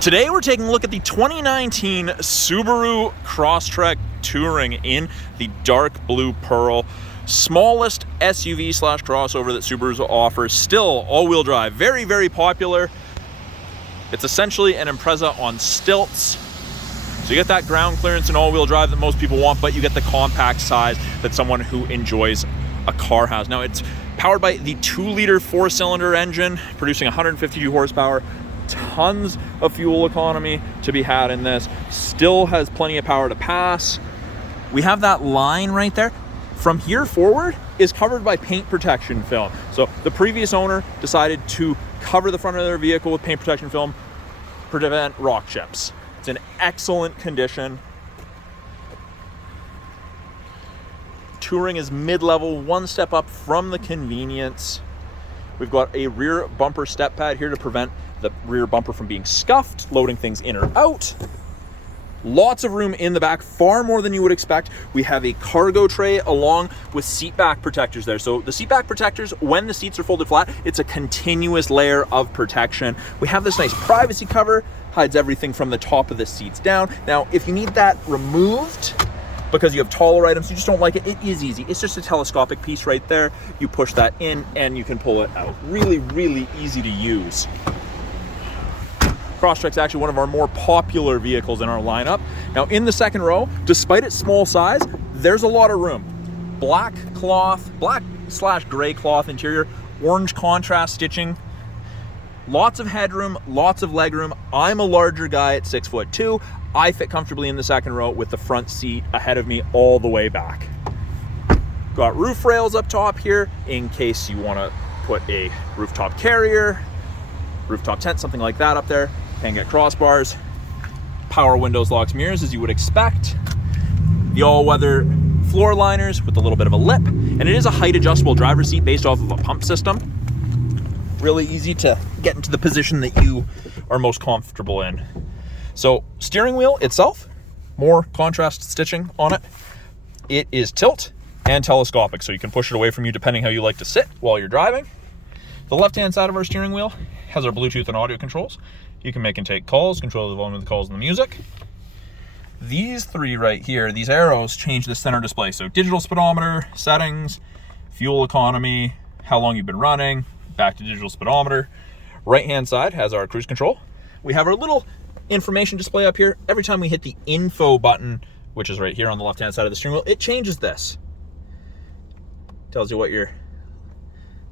Today we're taking a look at the 2019 Subaru Crosstrek Touring in the dark blue pearl. Smallest SUV slash crossover that Subaru offers. Still all-wheel drive, very, very popular. It's essentially an Impreza on stilts. So you get that ground clearance and all-wheel drive that most people want, but you get the compact size that someone who enjoys a car has. Now it's powered by the 2-liter 4-cylinder engine, producing 152 horsepower. Tons of fuel economy to be had in this. Still has plenty of power to pass. We have that line right there. From here forward is covered by paint protection film. So the previous owner decided to cover the front of their vehicle with paint protection film to prevent rock chips. It's in excellent condition. Touring is mid-level, one step up from the convenience. We've got a rear bumper step pad here to prevent the rear bumper from being scuffed, loading things in or out. Lots of room in the back, far more than you would expect. We have a cargo tray along with seat back protectors there. So the seat back protectors, when the seats are folded flat, it's a continuous layer of protection. We have this nice privacy cover, hides everything from the top of the seats down. Now, if you need that removed, because you have taller items, you just don't like it, it is easy. It's just a telescopic piece right there. You push that in and you can pull it out. Really, really easy to use. Crosstrek's actually one of our more popular vehicles in our lineup. Now in the second row, despite its small size, there's a lot of room. Black cloth, black slash gray cloth interior, orange contrast stitching, lots of headroom, lots of legroom. I'm a larger guy at 6'2". I fit comfortably in the second row with the front seat ahead of me all the way back. Got roof rails up top here in case you want to put a rooftop carrier, rooftop tent, something like that up there. Can get crossbars. Power windows, locks, mirrors, as you would expect. The all-weather floor liners with a little bit of a lip. And it is a height adjustable driver's seat based off of a pump system. Really easy to get into the position that you are most comfortable in. So steering wheel itself, more contrast stitching on it. It is tilt and telescopic, so you can push it away from you depending how you like to sit while you're driving. The left-hand side of our steering wheel has our Bluetooth and audio controls. You can make and take calls, control the volume of the calls and the music. These three right here, these arrows change the center display. So digital speedometer, settings, fuel economy, how long you've been running, back to digital speedometer. Right-hand side has our cruise control. We have our little information display up here. Every time we hit the info button, which is right here on the left-hand side of the steering wheel, it changes this. Tells you what you're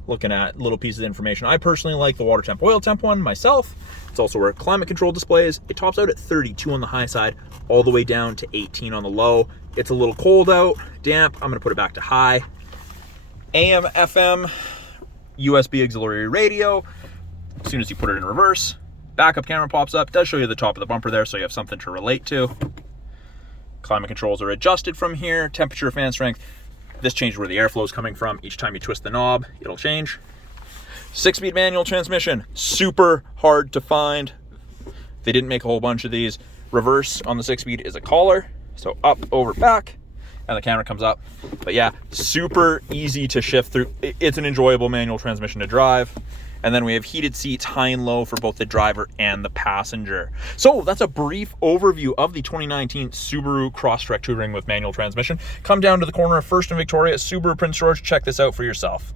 looking at, little pieces of information. I personally like the water temp, oil temp one myself. It's also where climate control displays. It tops out at 32 on the high side, all the way down to 18 on the low. It's a little cold out, damp. I'm gonna put it back to high. AM, FM, USB auxiliary radio. As soon as you put it in reverse, backup camera pops up. It does show you the top of the bumper there, so you have something to relate to. Climate controls are adjusted from here. Temperature, fan strength. This changes where the airflow is coming from. Each time you twist the knob, it'll change. 6-speed manual transmission, super hard to find. They didn't make a whole bunch of these. Reverse on the 6-speed is a collar, so up, over, back, and the camera comes up. But yeah, super easy to shift through. It's an enjoyable manual transmission to drive. And then we have heated seats, high and low, for both the driver and the passenger. So that's a brief overview of the 2019 Subaru Crosstrek Touring with manual transmission. Come down to the corner of 1st and Victoria at Subaru Prince George. Check this out for yourself.